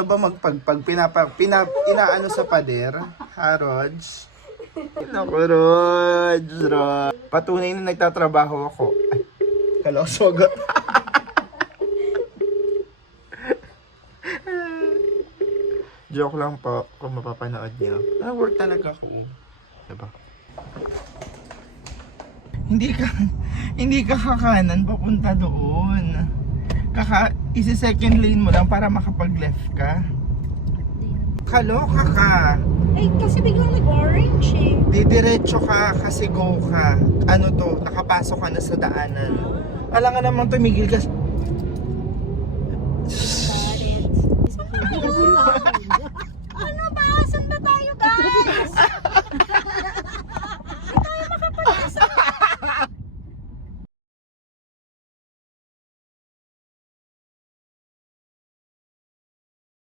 Ano ba magpagpag inaano sa pader? Ha, Rog? Naku, Rog. Patunay na nagtatrabaho ako. Ay, kalosogot. Joke lang po kung mapapanood niyo. Work talaga ako. Diba? Hindi ka kakanan papunta doon. Isi-second lane mo lang para makapag-left ka. Kaloka ka. Eh, kasi biglang nag-orange eh. Didiretso ka kasi go ka. Ano to, nakapasok ka na sa daanan. Alam nga naman tumigil ka.